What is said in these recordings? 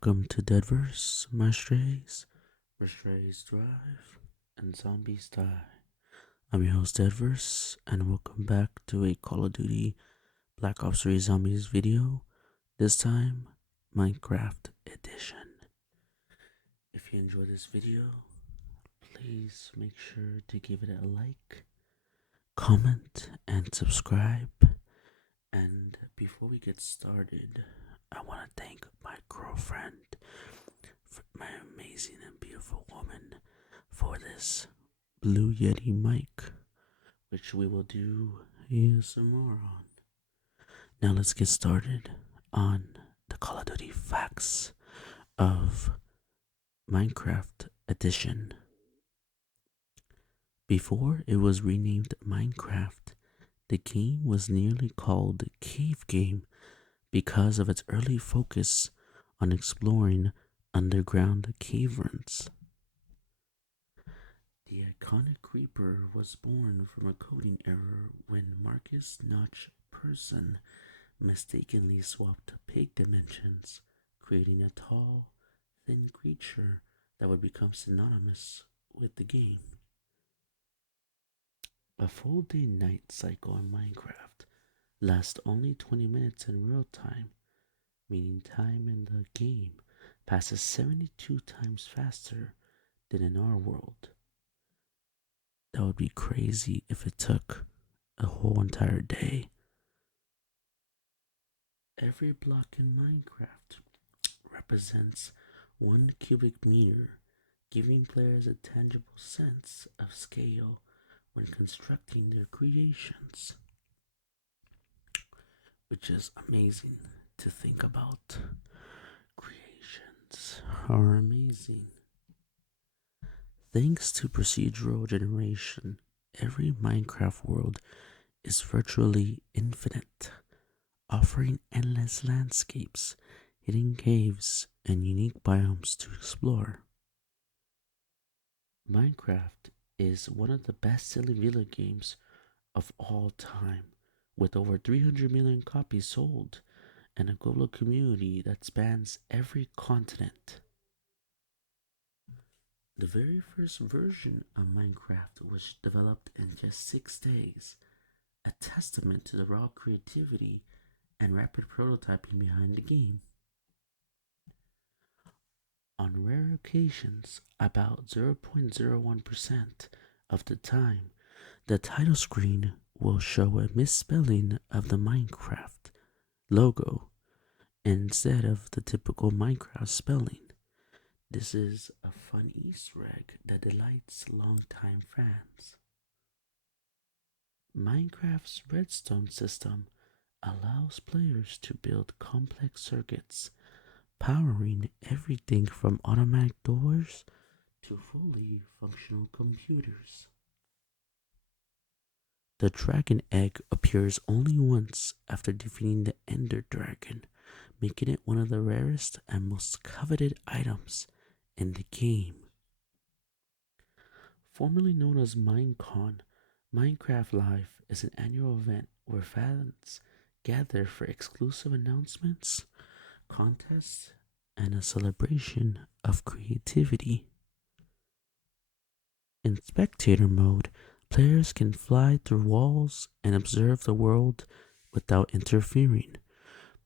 welcome to DeadVerse, my strays, where strays thrive and zombies die. I'm your host DeadVerse, and welcome back to a Call of Duty Black Ops 3 Zombies video, this time Minecraft Edition. If you enjoyed this video, please make sure to give it a like, comment, and subscribe. And before we get started, I want to thank my girlfriend, my amazing and beautiful woman, for this Blue Yeti mic, which we will do some more on. Now let's get started on the Call of Duty facts of Minecraft Edition. Before it was renamed Minecraft, the game was nearly called Cave Game because of its early focus on exploring underground caverns. The iconic creeper was born from a coding error when Marcus Notch Person mistakenly swapped pig dimensions, creating a tall, thin creature that would become synonymous with the game. A full day-night cycle in Minecraft lasts only 20 minutes in real time, meaning time in the game passes 72 times faster than in our world. That would be crazy if it took a whole entire day. Every block in Minecraft represents 1 cubic meter, giving players a tangible sense of scale when constructing their creations, which is amazing to think about. Creations are amazing. Thanks to procedural generation, every Minecraft world is virtually infinite, offering endless landscapes, hidden caves, and unique biomes to explore. Minecraft is one of the best-selling video games of all time, with over 300 million copies sold and a global community that spans every continent. The very first version of Minecraft was developed in just 6 days, a testament to the raw creativity and rapid prototyping behind the game. On rare occasions, about 0.01% of the time, the title screen will show a misspelling of the Minecraft logo instead of the typical Minecraft spelling. This is a fun Easter egg that delights longtime fans. Minecraft's redstone system allows players to build complex circuits, powering everything from automatic doors to fully functional computers. The dragon egg appears only once after defeating the Ender Dragon, making it one of the rarest and most coveted items in the game. Formerly known as Minecon, Minecraft Live is an annual event where fans gather for exclusive announcements, contests, and a celebration of creativity. In spectator mode, players can fly through walls and observe the world without interfering,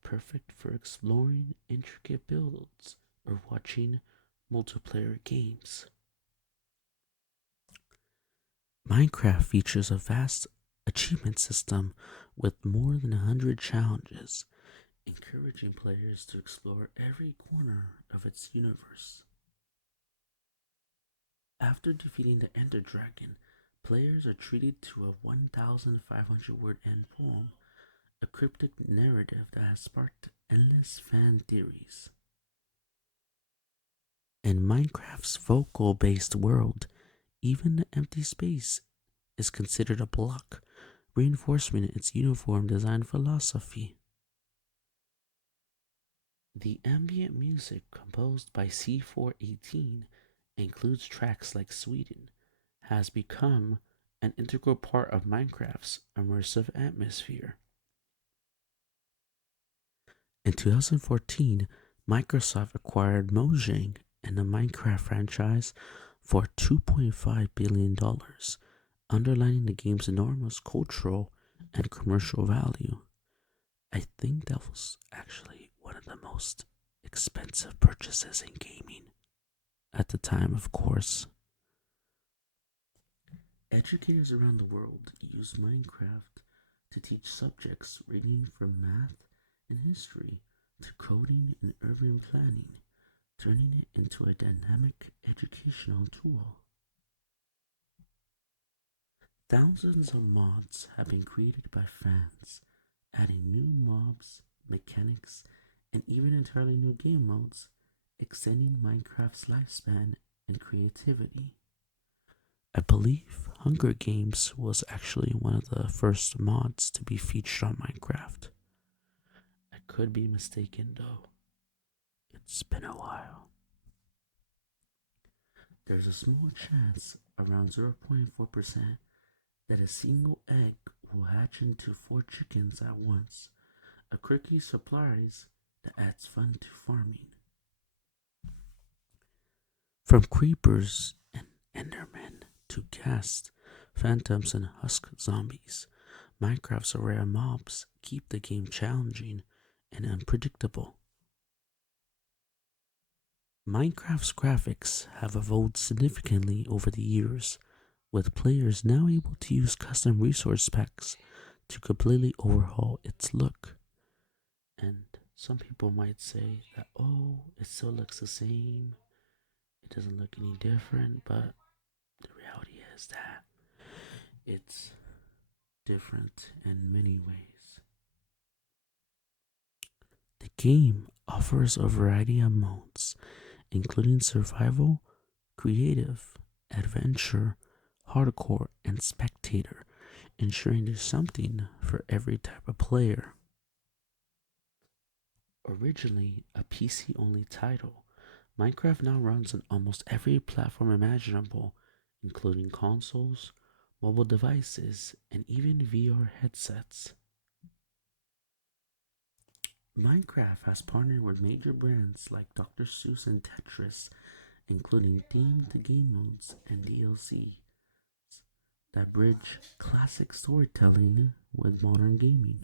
perfect for exploring intricate builds or watching multiplayer games. Minecraft features a vast achievement system with more than 100 challenges, encouraging players to explore every corner of its universe. After defeating the Ender Dragon, players are treated to a 1,500 word end poem, a cryptic narrative that has sparked endless fan theories. In Minecraft's vocal-based world, even the empty space is considered a block, reinforcing its uniform design philosophy. The ambient music composed by C418 includes tracks like Sweden, has become an integral part of Minecraft's immersive atmosphere. In 2014, Microsoft acquired Mojang and the Minecraft franchise for $2.5 billion, underlining the game's enormous cultural and commercial value. I think that was actually one of the most expensive purchases in gaming at the time, of course. Educators around the world use Minecraft to teach subjects ranging from math and history to coding and urban planning, turning it into a dynamic educational tool. Thousands of mods have been created by fans, adding new mobs, mechanics, and even entirely new game modes, extending Minecraft's lifespan and creativity. I believe Hunger Games was actually one of the first mods to be featured on Minecraft. I could be mistaken though. It's been a while. There's a small chance, around 0.4%, that a single egg will hatch into 4 chickens at once, a quirky surprise that adds fun to farming. From creepers and endermen to ghasts, phantoms, and husk zombies, Minecraft's array of mobs keep the game challenging and unpredictable. Minecraft's graphics have evolved significantly over the years, with players now able to use custom resource packs to completely overhaul its look. And some people might say that, oh, it still looks the same, it doesn't look any different, but the reality is that it's different in many ways. The game offers a variety of modes, including survival, creative, adventure, hardcore, and spectator, ensuring there's something for every type of player. Originally a PC only title, Minecraft now runs on almost every platform imaginable, including consoles, mobile devices, and even VR headsets. Minecraft has partnered with major brands like Dr. Seuss and Tetris, including themed game modes and DLC that bridge classic storytelling with modern gaming.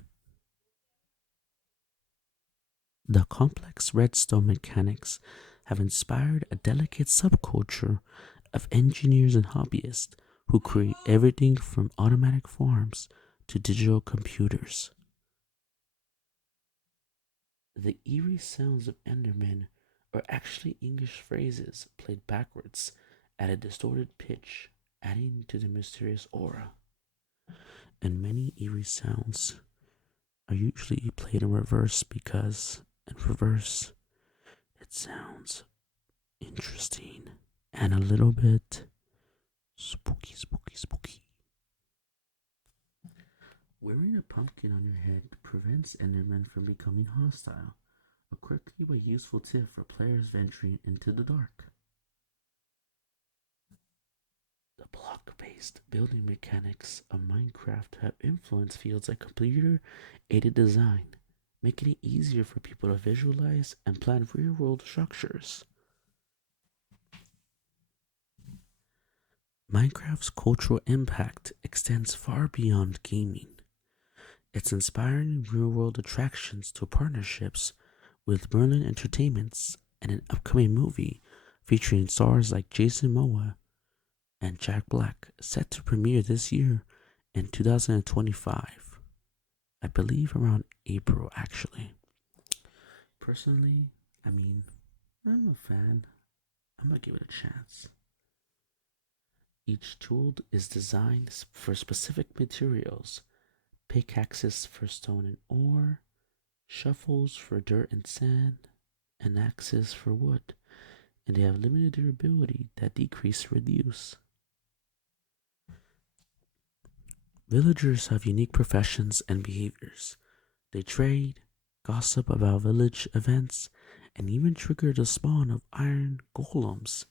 The complex redstone mechanics have inspired a delicate subculture of engineers and hobbyists who create everything from automatic farms to digital computers. The eerie sounds of Endermen are actually English phrases played backwards at a distorted pitch, adding to the mysterious aura. And many eerie sounds are usually played in reverse because, in reverse, it sounds interesting and a little bit spooky, spooky, spooky. Wearing a pumpkin on your head prevents Endermen from becoming hostile, a quirky but useful tip for players venturing into the dark. The block-based building mechanics of Minecraft have influenced fields like computer-aided design, making it easier for people to visualize and plan real-world structures. Minecraft's cultural impact extends far beyond gaming. It's inspiring real-world attractions to partnerships with Merlin Entertainments and an upcoming movie featuring stars like Jason Momoa and Jack Black set to premiere this year in 2025. I believe around April actually. Personally, I'm a fan. I'm gonna give it a chance. Each tool is designed for specific materials: pickaxes for stone and ore, shovels for dirt and sand, and axes for wood, and they have limited durability that decrease with use. Villagers have unique professions and behaviors. They trade, gossip about village events, and even trigger the spawn of iron golems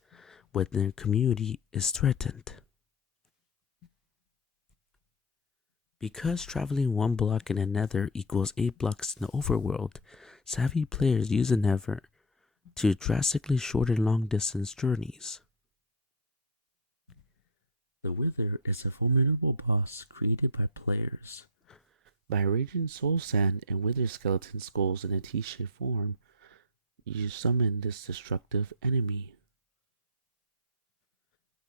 when their community is threatened. Because traveling one block in the nether equals 8 blocks in the overworld, savvy players use the nether to drastically shorten long distance journeys. The Wither is a formidable boss created by players. By arranging soul sand and wither skeleton skulls in a T-shaped form, you summon this destructive enemy.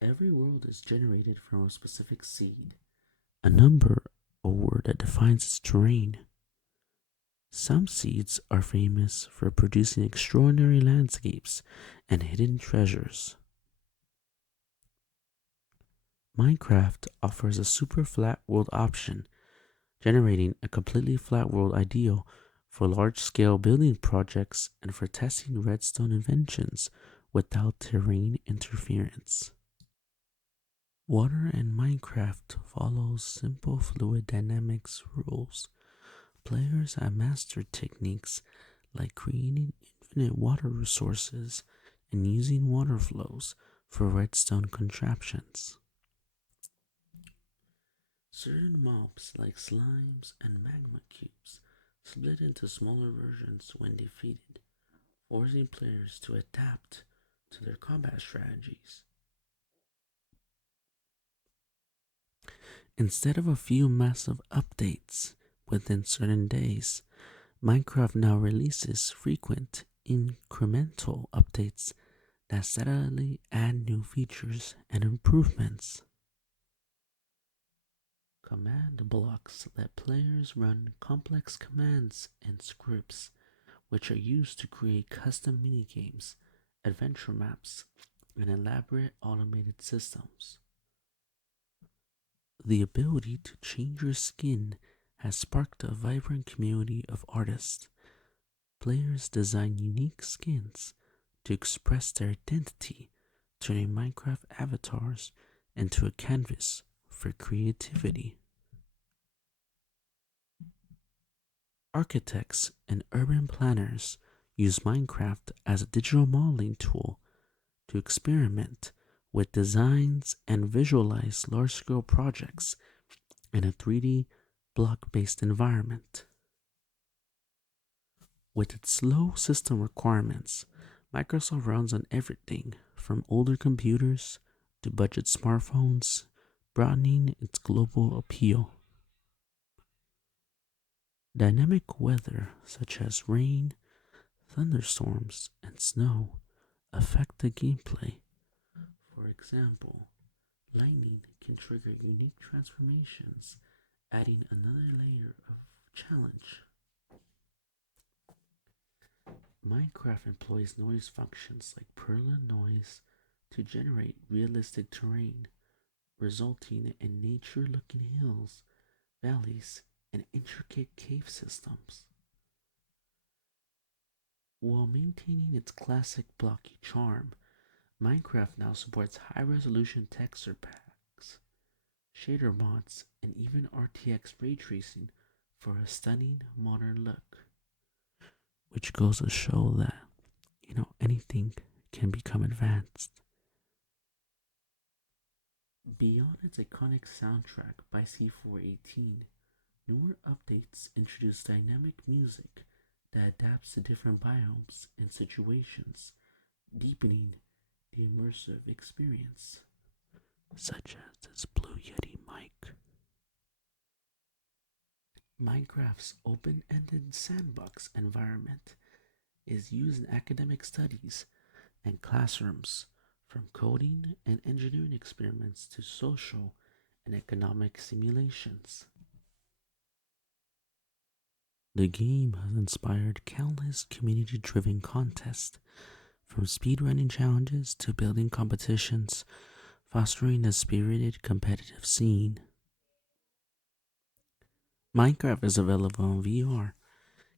Every world is generated from a specific seed, a number or word that defines its terrain. Some seeds are famous for producing extraordinary landscapes and hidden treasures. Minecraft offers a super flat world option, generating a completely flat world ideal for large-scale building projects and for testing redstone inventions without terrain interference. Water in Minecraft follows simple fluid dynamics rules. Players have mastered techniques like creating infinite water resources and using water flows for redstone contraptions. Certain mobs like slimes and magma cubes split into smaller versions when defeated, forcing players to adapt to their combat strategies. Instead of a few massive updates within certain days, Minecraft now releases frequent incremental updates that steadily add new features and improvements. Command blocks let players run complex commands and scripts, which are used to create custom minigames, adventure maps, and elaborate automated systems. The ability to change your skin has sparked a vibrant community of artists. Players design unique skins to express their identity, turning Minecraft avatars into a canvas for creativity. Architects and urban planners use Minecraft as a digital modeling tool to experiment with designs and visualize large scale projects in a 3D block based environment. With its low system requirements, Microsoft runs on everything from older computers to budget smartphones, broadening its global appeal. Dynamic weather such as rain, thunderstorms, and snow affect the gameplay. For example, lightning can trigger unique transformations, adding another layer of challenge. Minecraft employs noise functions like Perla noise to generate realistic terrain, resulting in nature looking hills, valleys, and intricate cave systems. While maintaining its classic blocky charm, Minecraft now supports high resolution texture packs, shader mods, and even RTX ray tracing for a stunning modern look. Which goes to show that, anything can become advanced. Beyond its iconic soundtrack by C418, newer updates introduce dynamic music that adapts to different biomes and situations, deepening the immersive experience, such as this Blue Yeti mic. Minecraft's open ended sandbox environment is used in academic studies and classrooms, from coding and engineering experiments to social and economic simulations. The game has inspired countless community driven contests, from speedrunning challenges to building competitions, fostering a spirited competitive scene. Minecraft is available on VR,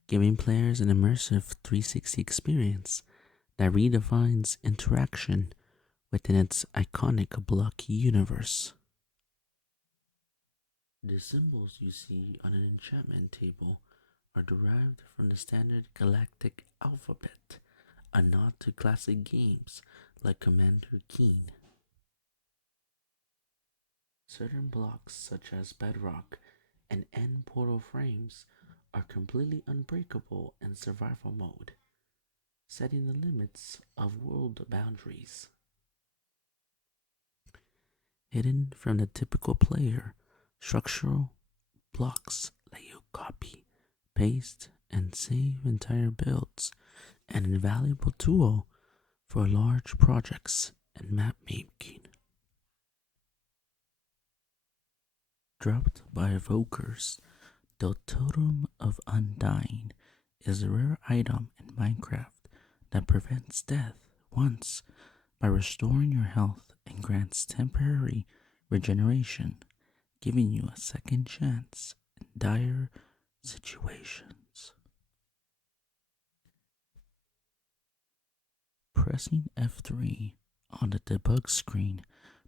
giving players an immersive 360 experience that redefines interaction within its iconic blocky universe. The symbols you see on an enchantment table are derived from the standard galactic alphabet, a nod to classic games like Commander Keen. Certain blocks, such as bedrock and end portal frames, are completely unbreakable in survival mode. setting the limits of world boundaries. Hidden from the typical player, structural blocks let you copy, paste, and save entire builds, an invaluable tool for large projects and map making. Dropped by evokers, the Totem of Undying is a rare item in Minecraft that prevents death once by restoring your health and grants temporary regeneration, giving you a second chance in dire situations. Pressing F3 on the debug screen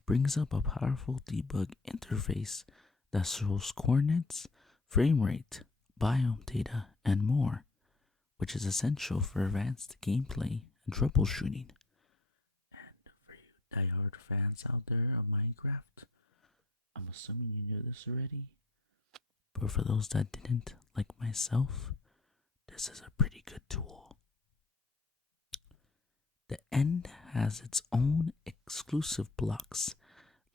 brings up a powerful debug interface that shows coordinates, frame rate, biome data, and more, which is essential for advanced gameplay and troubleshooting. And for you diehard fans out there of Minecraft, I'm assuming you knew this already, but for those that didn't, like myself, this is a pretty good tool. The end has its own exclusive blocks,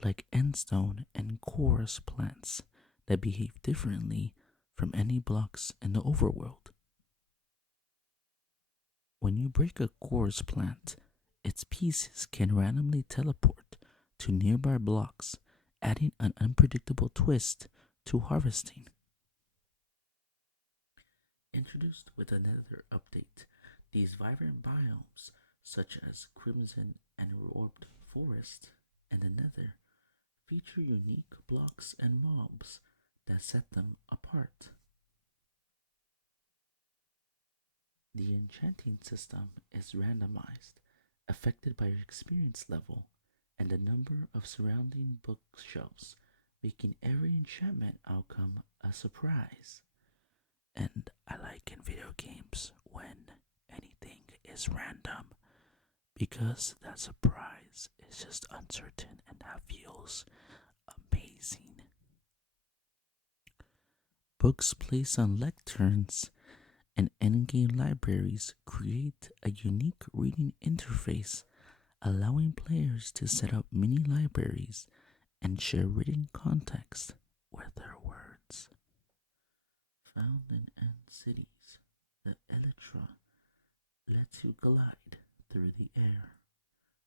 like endstone and chorus plants, that behave differently from any blocks in the overworld. When you break a chorus plant, its pieces can randomly teleport to nearby blocks, adding an unpredictable twist to harvesting. Introduced with another update, these vibrant biomes, such as Crimson and Orbed Forest and the Nether, feature unique blocks and mobs that set them apart. The enchanting system is randomized, affected by your experience level and the number of surrounding bookshelves, making every enchantment outcome a surprise. And I like in video games when anything is random because that surprise is just uncertain and that feels amazing. Books placed on lecterns and endgame libraries create a unique reading interface, allowing players to set up mini libraries and share written context with their words. Found in end cities, the Elytra lets you glide through the air,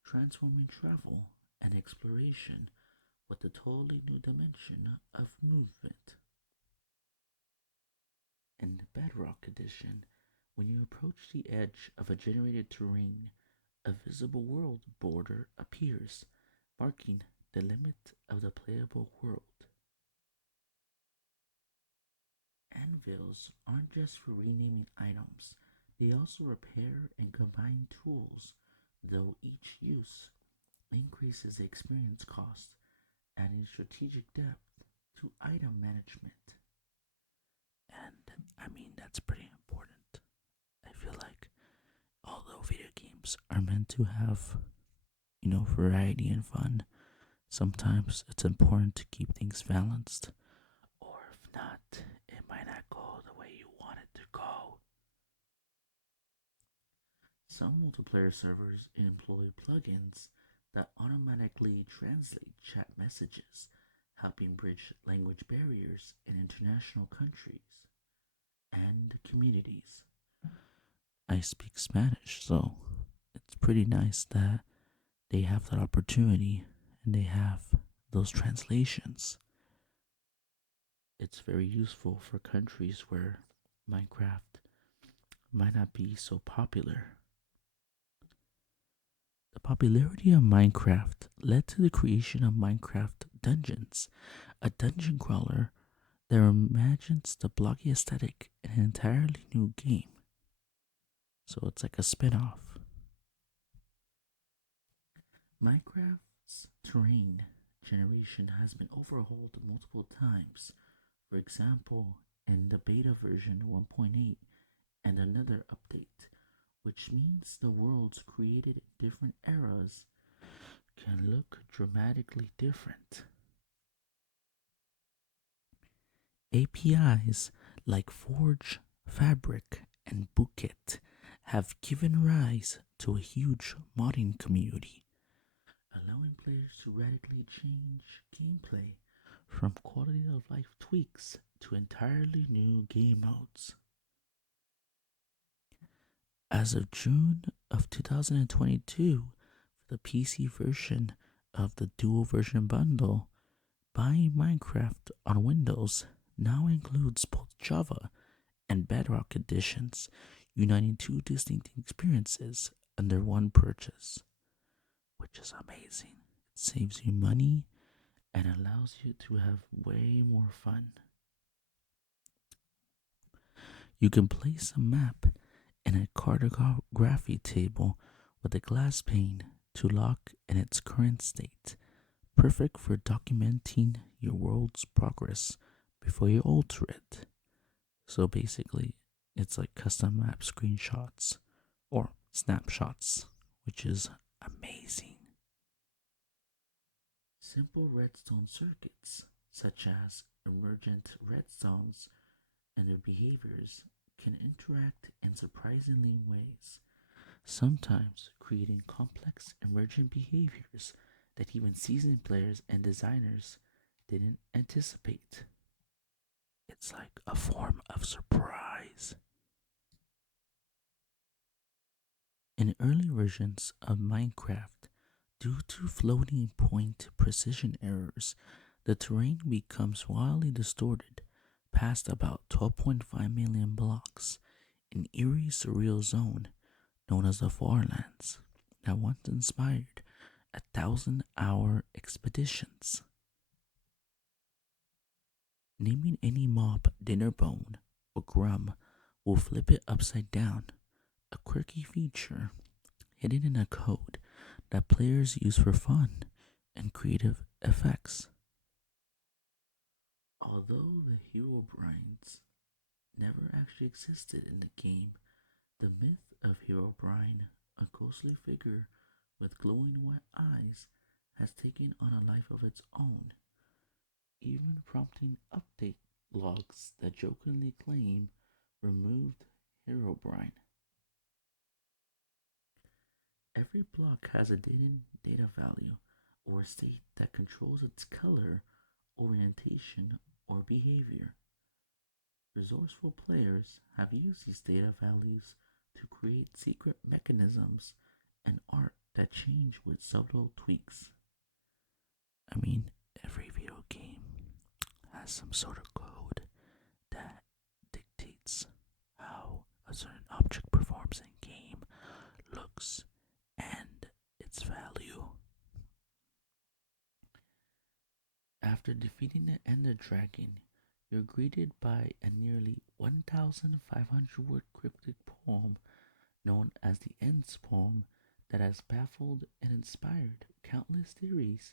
transforming travel and exploration with a totally new dimension of movement. In the Bedrock Edition, when you approach the edge of a generated terrain, a visible world border appears, marking the limit of the playable world. Anvils aren't just for renaming items, they also repair and combine tools, though each use increases the experience cost, adding strategic depth to item management. And I mean, that's pretty important. I feel like although video games are meant to have, variety and fun, sometimes it's important to keep things balanced. Or if not, it might not go the way you want it to go. Some multiplayer servers employ plugins that automatically translate chat messages, helping bridge language barriers in international countries and communities. I speak Spanish, so it's pretty nice that they have that opportunity and they have those translations. It's very useful for countries where Minecraft might not be so popular. The popularity of Minecraft led to the creation of Minecraft Dungeons, a dungeon crawler that imagines the blocky aesthetic in an entirely new game. So it's like a spin off. Minecraft's terrain generation has been overhauled multiple times. For example, in the beta version 1.8 and another update, which means the worlds created in different eras can look dramatically different. APIs like Forge, Fabric, and Bouquet have given rise to a huge modding community, allowing players to radically change gameplay from quality of life tweaks to entirely new game modes. As of June of 2022, for the PC version of the dual version bundle, buying Minecraft on Windows now includes both Java and Bedrock editions, uniting two distinct experiences under one purchase, which is amazing. It saves you money and allows you to have way more fun. You can place a map in a cartography table with a glass pane to lock in its current state, perfect for documenting your world's progress before you alter it. So basically, it's like custom map screenshots or snapshots, which is amazing. Simple redstone circuits, such as emergent redstones and their behaviors, can interact in surprisingly ways, sometimes creating complex emergent behaviors that even seasoned players and designers didn't anticipate. It's like a form of surprise. In early versions of Minecraft, due to floating point precision errors, the terrain becomes wildly distorted past about 12.5 million blocks, an eerie surreal zone known as the Farlands that once inspired 1,000-hour expeditions. Naming any mob Dinnerbone or Grum will flip it upside down, a quirky feature hidden in a code that players use for fun and creative effects. Although the hero brines never actually existed in the game, the myth of Hero Brine, a ghostly figure with glowing wet eyes, has taken on a life of its own, even prompting update logs that jokingly claim removed Hero Brine. Every block has a data value or state that controls its color, orientation, or behavior. Resourceful players have used these data values to create secret mechanisms and art that change with subtle tweaks. I mean, every video game has some sort of code that dictates how a certain object performs in game, looks, and its value. After defeating the Ender Dragon, you're greeted by a nearly 1,500 word cryptic poem known as the Ends poem that has baffled and inspired countless theories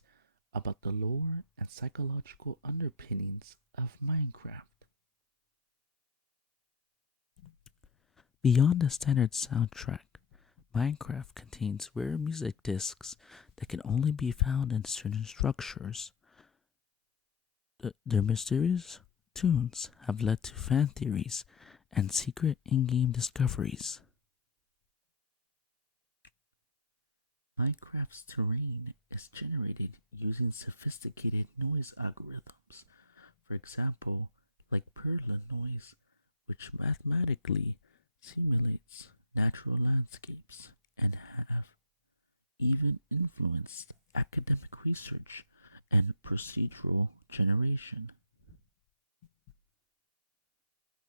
about the lore and psychological underpinnings of Minecraft. Beyond the standard soundtrack, Minecraft contains rare music discs that can only be found in certain structures. Their mysterious tunes have led to fan theories and secret in-game discoveries. Minecraft's terrain is generated using sophisticated noise algorithms, for example, like Perla noise, which mathematically simulates natural landscapes and have even influenced academic research and procedural generation.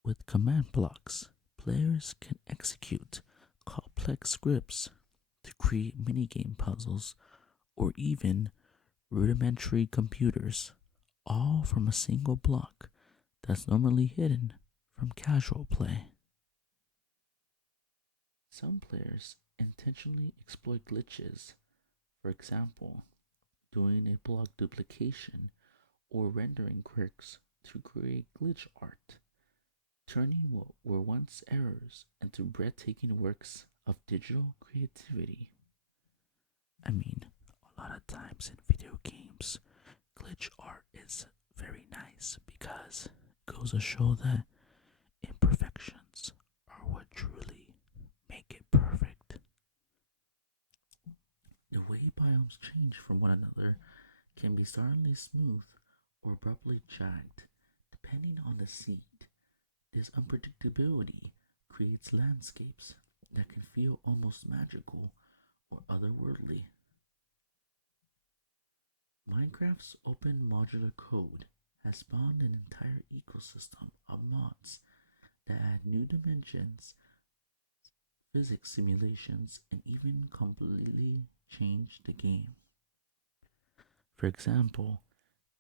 With command blocks, players can execute complex scripts to create minigame puzzles or even rudimentary computers, all from a single block that's normally hidden from casual play. Some players intentionally exploit glitches, for example, doing a block duplication or rendering quirks to create glitch art, turning what were once errors into breathtaking works of digital creativity. I mean, a lot of times in video games, glitch art is very nice because it goes to show that imperfections are what truly make make it perfect. The way biomes change from one another can be startlingly smooth or abruptly jagged, depending on the seed. This unpredictability creates landscapes that can feel almost magical or otherworldly. Minecraft's open modular code has spawned an entire ecosystem of mods that add new dimensions, physics simulations, and even completely change the game. For example,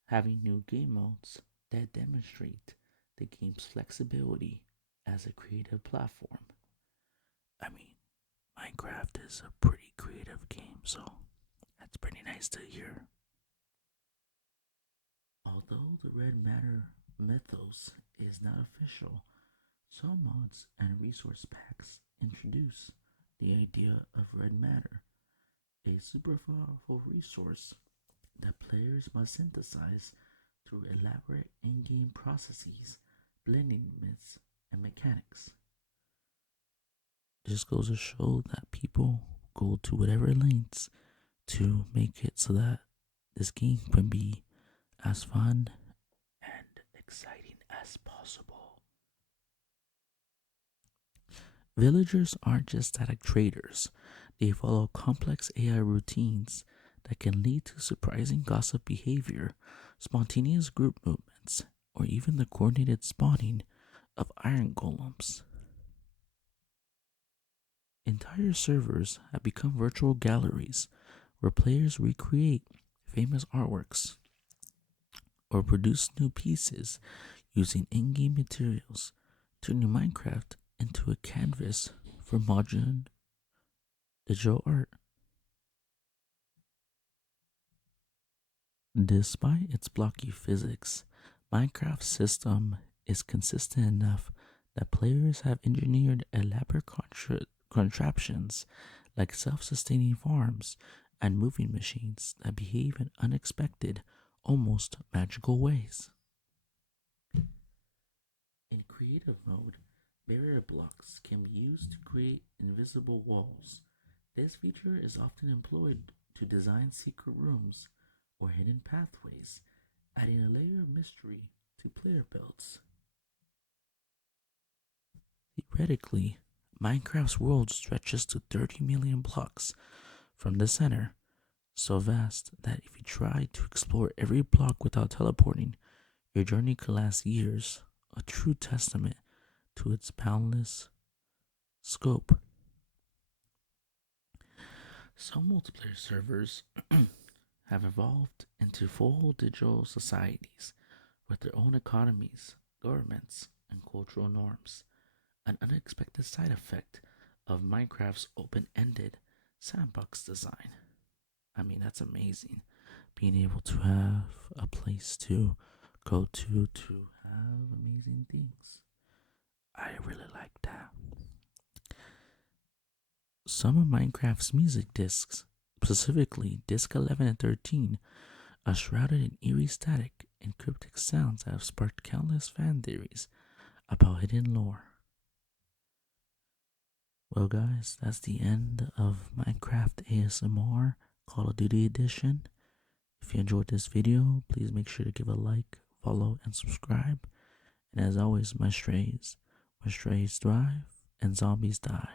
having new game modes that demonstrate the game's flexibility as a creative platform. I mean, Minecraft is a pretty creative game, so that's pretty nice to hear. Although the red matter mythos is not official, some mods and resource packs introduce the idea of red matter, a super powerful resource that players must synthesize through elaborate in-game processes, blending myths and mechanics. Just goes to show that people go to whatever lengths to make it so that this game can be as fun and exciting as possible. Villagers aren't just static traders, they follow complex AI routines that can lead to surprising gossip behavior, spontaneous group movements, or even the coordinated spawning of iron golems. Entire servers have become virtual galleries where players recreate famous artworks or produce new pieces using in-game materials, turning Minecraft into a canvas for modern digital art. Despite its blocky physics, Minecraft's system is consistent enough that players have engineered elaborate contraptions like self-sustaining farms and moving machines that behave in unexpected, almost magical ways. In creative mode, barrier blocks can be used to create invisible walls. This feature is often employed to design secret rooms or hidden pathways, adding a layer of mystery to player builds. Theoretically, Minecraft's world stretches to 30 million blocks from the center, so vast that if you try to explore every block without teleporting, your journey could last years, a true testament to its boundless scope. Some multiplayer servers have evolved into full digital societies with their own economies, governments, and cultural norms, an unexpected side effect of Minecraft's open ended sandbox design. I mean, that's amazing. Being able to have a place to go to have amazing things. I really like that. Some of Minecraft's music discs, specifically Disc 11 and 13, are shrouded in eerie static and cryptic sounds that have sparked countless fan theories about hidden lore. Well, guys, that's the end of Minecraft ASMR Call of Duty Edition. If you enjoyed this video, please make sure to give a like, follow, and subscribe. And as always, my strays thrive and zombies die.